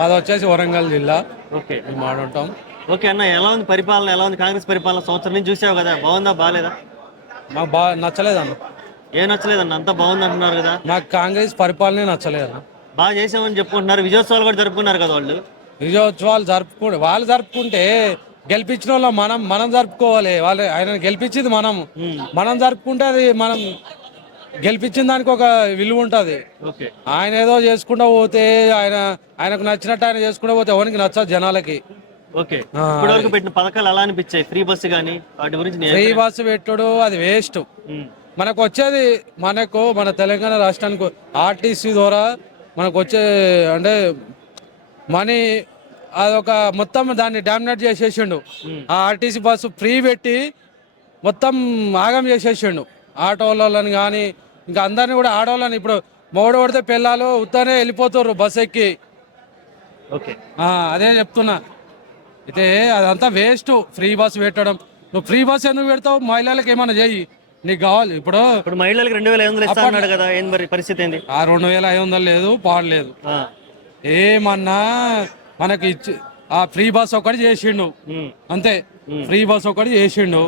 మాది వచ్చేసి వరంగల్ జిల్లా. ఓకే మేము ఆడుంటాం. ఓకే అన్న, ఎలా ఉంది పరిపాలన? ఎలా ఉంది కాంగ్రెస్ పరిపాలన? సంవత్సరం నుంచి చూసావు కదా, బాగుందా బాగాలేదా? మాకు బాగా నచ్చలేదన్న. ఏం నచ్చలేదన్న, అంతా బాగుంది అంటున్నారు కదా. నాకు కాంగ్రెస్ పరిపాలనే నచ్చలేదన్న. బాగా చేసామని చెప్పుకుంటున్నారు, విజయోత్సవాలు కూడా జరుపుకున్నారు కదా వాళ్ళు. విజయోత్సవాలు వాళ్ళు జరుపుకుంటే గెలిపించిన వాళ్ళు మనం జరుపుకోవాలి. వాళ్ళు ఆయన గెలిపించింది మనం జరుపుకుంటే అది మనం గెలిపించిన దానికి ఒక విలువ ఉంటుంది. ఓకే ఆయన ఏదో చేసుకుంటూ పోతే ఆయనకు నచ్చినట్టు ఆయన చేసుకుంటూ పోతే ఎవరికి నచ్చదు జనాలకి. ఓకే ఇప్పటి వరకు పెట్టిన పథకాలు ఎలా అనిపించాయి? ఫ్రీ బస్సు కానీ వాటి గురించి ఫ్రీ బస్సు పెట్టుడు అది వేస్ట్. మనకు వచ్చేది మన తెలంగాణ రాష్ట్రానికి ఆర్టీసీ ద్వారా మనకు వచ్చే అంటే మనీ అదొక మొత్తం దాన్ని డామినేట్ చేసేసిండు. ఆ ఆర్టీసీ బస్సు ఫ్రీ పెట్టి మొత్తం ఆగం చేసేసిండు. ఆటోలని కానీ ఇంకా అందరినీ కూడా ఆడవాళ్ళని ఇప్పుడు మొగడు కొడితే పిల్లలు ఉత్తనే వెళ్ళిపోతారు బస్ ఎక్కి. ఓకే అదే చెప్తున్నా. అయితే అదంతా వేస్ట్ ఫ్రీ బస్ పెట్టడం. నువ్వు ఫ్రీ బస్ ఎందుకు పెడతావు? మహిళలకు ఏమన్నా చెయ్యి, నీకు కావాలి. ఇప్పుడు మహిళలకు 2500 ఇస్తా అన్నాడు కదా, ఏం మరి పరిస్థితి ఏంది? ఆ 2500 లేదు, పాడలేదు. ఏమన్నా మనకి ఇచ్చి ఆ ఫ్రీ బస్ ఒకటి చేసిండు అంతే. ఫ్రీ బస్ ఒకటి చేసిండు.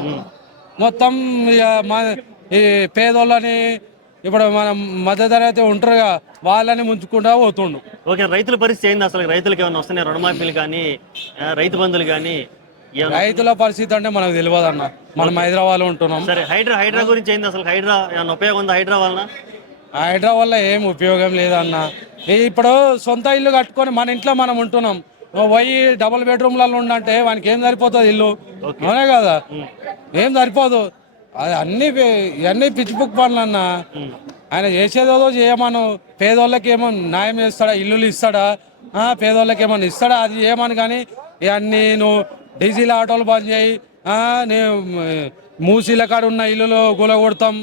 మొత్తం ఈ పేదోళ్ళని ఇప్పుడు మనం మధ్యతరగతి ఉంటారుగా వాళ్ళని ముంచుకుంటా పోతుండు. ఓకే రైతుల పరిస్థితి ఏంది అసలు? రైతులకు ఏమైనా వస్తున్నాయి? రుణమాఫీలు కానీ రైతు బంధువులు కానీ? రైతుల పరిస్థితి అంటే మనకు తెలియదు అన్న. మనం హైదరాబాద్ లో ఉంటున్నాం. సరే హైడ్రా గురించి ఏంది అసలు? హైడ్రా ఏమైనా ఉపయోగం ఉందా? హైడ్రా వలన వల్ల ఏం ఉపయోగం లేదన్న. ఇప్పుడు సొంత ఇల్లు కట్టుకొని మన ఇంట్లో మనం ఉంటున్నాం. పోయి డబుల్ బెడ్రూమ్లలో ఉండంటే వానికి ఏం సరిపోతుంది ఇల్లు? అవునే కదా, ఏం సరిపోదు. అది ఇవన్నీ పిచ్చిపుక్ పనులు అన్న. ఆయన చేసేదో చేయమను. పేదోళ్ళకి ఏమో న్యాయం చేస్తాడా? ఇల్లులు ఇస్తాడా? పేదోళ్ళకి ఏమన్నా ఇస్తాడా? అది చేయమని. కానీ ఇవన్నీ నువ్వు డీజిల్ ఆటోలు బంద్ చేయి, మూసీల కాడ ఉన్న ఇల్లులు గుల కొడతాం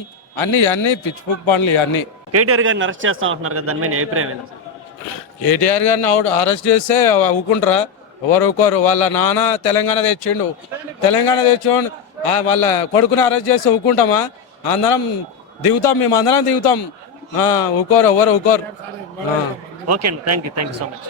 అన్నీ పిచ్చిపుక్ పనులు ఇవన్నీ. కేటీఆర్ గారిని అరెస్ట్ చేస్తా ఉంటున్నారు కదా, దాని మీద అభిప్రాయం ఏంటి? కేటీఆర్ గారిని అరెస్ట్ చేస్తే ఊకుంటారా? ఎవరు ఊకోరు. వాళ్ళ నాన్న తెలంగాణ తెచ్చిండు. వాళ్ళ కొడుకుని అరెస్ట్ చేస్తే ఊకుంటామా? అందరం దిగుతాం, మేము అందరం దిగుతాం. ఊకోరు, ఎవరు ఊకోరు. ఓకే అండి, థ్యాంక్ యూ సో మచ్.